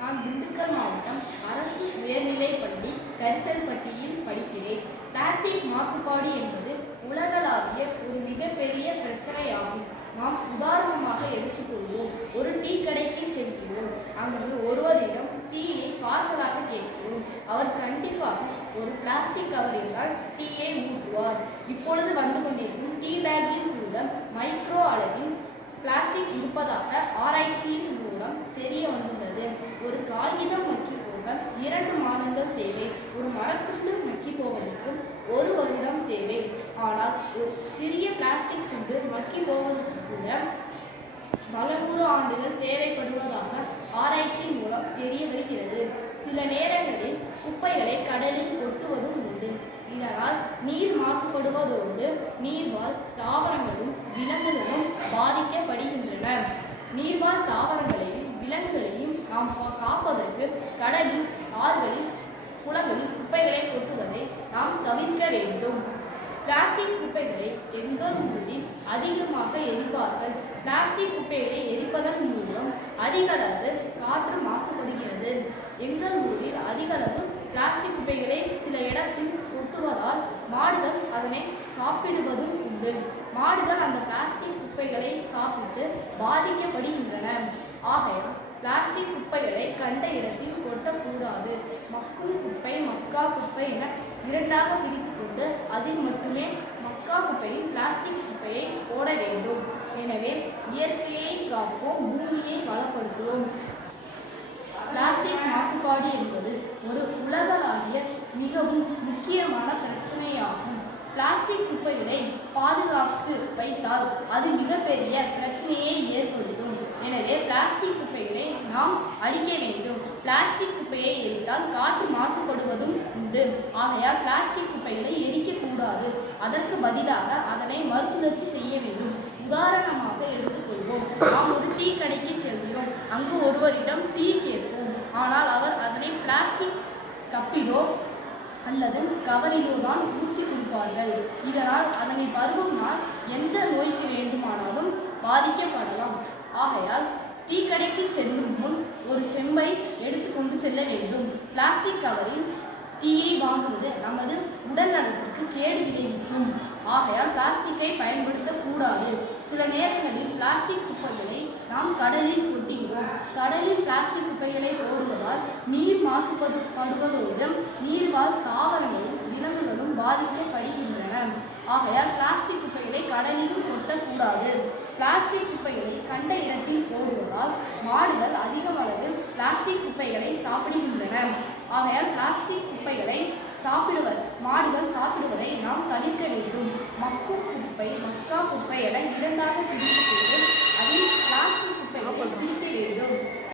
நான் திண்டுக்கல் மாவட்டம் அரசு உயர்நிலைப்பள்ளி கரிசல்பட்டியில் படிக்கிறேன். பிளாஸ்டிக் மாசுபாடு என்பது உலகளாவிய ஒரு மிகப்பெரிய பிரச்சனையாகும். நாம் உதாரணமாக எடுத்துக்கொள்வோம். ஒரு டீ கடைக்கு செல்கிறோம். அங்கு ஒருவரிடம் டீயை பார்சலாக கேட்கிறோம். அவர் கண்டிப்பாக ஒரு பிளாஸ்டிக் கவரில் தான் டீயை ஊற்றுவார். இப்பொழுது வந்து கொண்டிருக்கும் டீ பேக்கில் கூட மைக்ரோ அளவில் பிளாஸ்டிக் இருப்பதாக ஆராய்ச்சியின் மூலம் தெரிய வந்துள்ளது. ஒரு காகிதம் மக்கி போக 2 மாதங்கள் தேவை. ஒரு மரத்துண்டு மக்கி போவதற்கு 1 வருடம் தேவை. ஆனால் ஒரு சிறிய பிளாஸ்டிக் துண்டு மக்கி போவதற்கு கூட பல 100 ஆண்டுகள் தேவைப்படுவதாக ஆராய்ச்சி மூலம் தெரிய வருகிறது. சில நேரங்களில் குப்பைகளை கடலில் கொட்டுவதும் உண்டு. இதனால் நீர் மாசுபடுவதோடு நீர்வாழ் தாவரங்களும் விலங்குகளும் பாதிக்கப்படுகின்றன. நீர்வாழ் தாவரங்களையும் விலங்குகளையும் நாம் காப்பதற்கு கடலில், ஆறுகளில், குளங்களில் குப்பைகளை கொட்டுவதை நாம் தவிர்க்க வேண்டும். பிளாஸ்டிக் குப்பைகளை எங்கள் ஊரில் அதிகமாக எரிப்பார்கள். பிளாஸ்டிக் குப்பைகளை எரிப்பதன் மூலம் அதிக அளவு காற்று மாசுபடுகிறது. எங்கள் ஊரில் அதிக அளவு பிளாஸ்டிக் குப்பைகளை சில இடத்தில் கொட்டுவதால் மாடுகள் அதனை சாப்பிடுவதும் உண்டு. மாடுகள் அந்த பிளாஸ்டிக் குப்பைகளை சாப்பிட்டு பாதிக்கப்படுகின்றன. ஆகையால் பிளாஸ்டிக் குப்பைகளை கண்ட இடத்தில் கொட்டக்கூடாது. மக்கும் குப்பை, மக்கா குப்பை என 2ஆக பிரித்து கொண்டு அதில் மட்டுமே மக்கா குப்பையில் பிளாஸ்டிக் குப்பையை போட வேண்டும். எனவே இயற்கையை காப்போம், பூமியை வளப்படுத்துவோம். பிளாஸ்டிக் மாசுபாடு என்பது ஒரு உலகளாவிய மிகவும் முக்கியமான பிரச்சனையாகும். பிளாஸ்டிக் குப்பைகளை பாதுகாத்து வைத்தால் அது மிகப்பெரிய பிரச்சனையை ஏற்படுத்தும். எனவே பிளாஸ்டிக் குப்பைகளை நாம் அழிக்க வேண்டும். பிளாஸ்டிக் குப்பையை எரித்தால் காற்று மாசுபடுவதும் உண்டு. ஆகையால் பிளாஸ்டிக் குப்பைகளை எரிக்கக்கூடாது. அதற்கு பதிலாக அதனை மறுசுழற்சி செய்ய வேண்டும். உதாரணமாக எடுத்துக்கொள்வோம். நாம் ஒரு டீ கடைக்கு செல்கிறோம். அங்கு ஒருவரிடம் டீ கேட்போம். ஆனால் அவர் அதனை பிளாஸ்டிக் கப்பிலோ அல்லது கவரிலோ தான் ஊற்றி கொடுப்பார்கள். இதனால் அதனை பருகும் நாள் எந்த நோய்க்கு வேண்டுமானாலும் பாதிக்கப்படலாம். ஆகையால் டீ கடைக்கு செல்லும் முன் ஒரு செம்பை எடுத்துக்கொண்டு செல்ல வேண்டும். பிளாஸ்டிக் கவரில் டீயை வாங்குவது நமது உடல் நலத்திற்கு கேடு விளைவிக்கும். ஆகையால் பிளாஸ்டிக்கை பயன்படுத்தக்கூடாது. சில நேரங்களில் பிளாஸ்டிக் குப்பைகளை நாம் கடலில் கொட்டுகிறோம். கடலில் பிளாஸ்டிக் குப்பைகளை போடுவதால் நீர் மாசுபடுவதோடு நீர்வாழ் தாவரங்களும் விலங்குகளும் பாதிக்கப்படுகின்றன. ஆகையால் பிளாஸ்டிக் குப்பைகளை கடலிலும் கொட்டக்கூடாது. பிளாஸ்டிக் குப்பைகளை கண்ட இடத்தில் போடுவதால் மாடுகள் அதிக அளவில் பிளாஸ்டிக் குப்பைகளை சாப்பிடுகின்றன. ஆகையால் பிளாஸ்டிக் குப்பைகளை மாடுகள் சாப்பிடுவதை நாம் தவிர்க்க வேண்டும். மக்கும் குப்பை, மக்கா குப்பை என 2ஆக